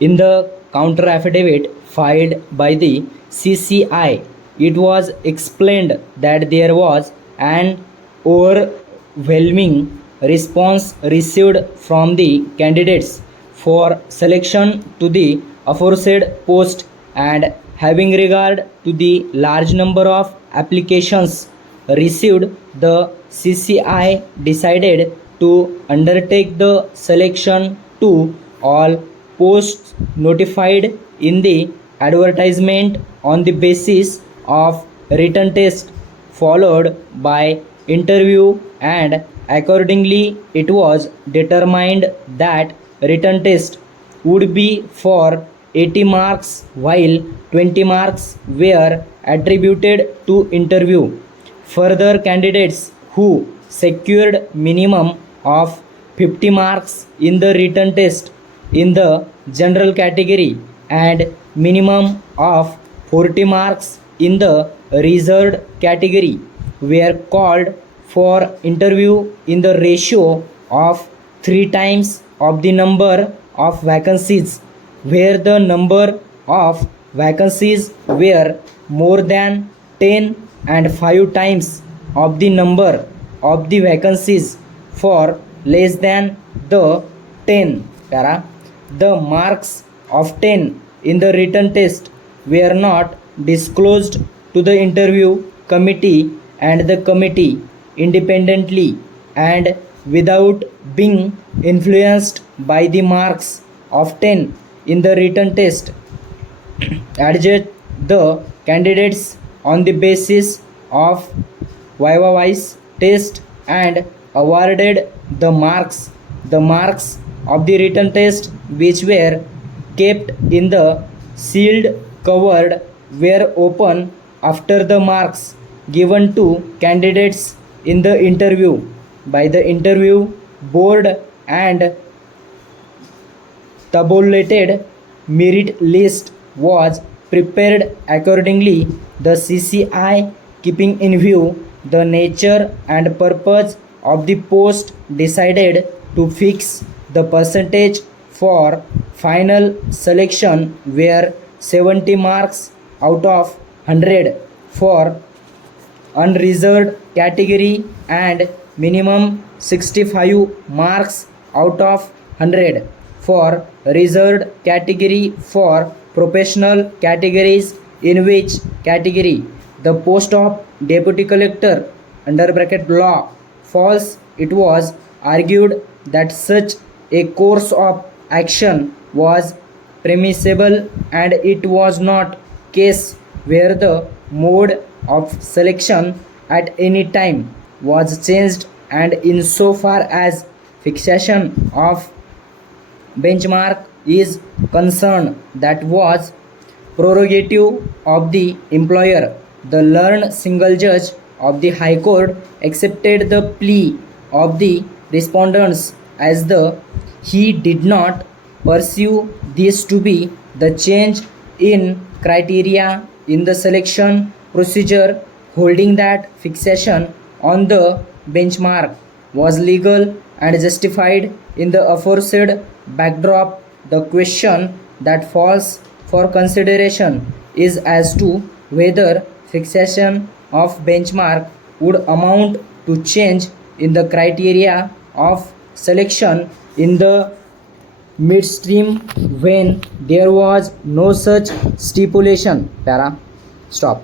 In the counter affidavit filed by the CCI, it was explained that there was an overwhelming response received from the candidates for selection to the aforesaid post, and having regard to the large number of applications received, the CCI decided to undertake the selection to all posts notified in the advertisement on the basis of written test followed by interview, and accordingly it was determined that written test would be for 80 marks while 20 marks were attributed to interview. Further, candidates who secured minimum of 50 marks in the written test in the general category and minimum of 40 marks in the reserved category were called for interview in the ratio of 3 times of the number of vacancies, where the number of vacancies were more than 10 and 5 times of the number of the vacancies for less than the 10 para. The marks of 10 in the written test were not disclosed to the interview committee, and the committee independently and without being influenced by the marks of 10 in the written test adjudged the candidates on the basis of viva voce test and awarded the marks of the written test which were kept in the sealed covered were open after the marks given to candidates in the interview by the interview board, and tabulated merit list was prepared accordingly. The CCI, keeping in view the nature and purpose of the post, decided to fix the percentage for final selection where 70 marks out of 100 for unreserved category and minimum 65 marks out of 100 for reserved category for professional categories, in which category the post of deputy collector under bracket law falls. It was argued that such a course of action was permissible, and it was not case where the mode of selection at any time was changed, and insofar as fixation of benchmark is concerned, that was prerogative of the employer. The learned single judge of the High Court accepted the plea of the respondents as the he did not pursue this to be the change in criteria in the selection procedure, holding that fixation on the benchmark was legal and justified. In the aforesaid backdrop, the question that falls for consideration is as to whether fixation of benchmark would amount to change in the criteria of selection in the midstream when there was no such stipulation. Para. Stop.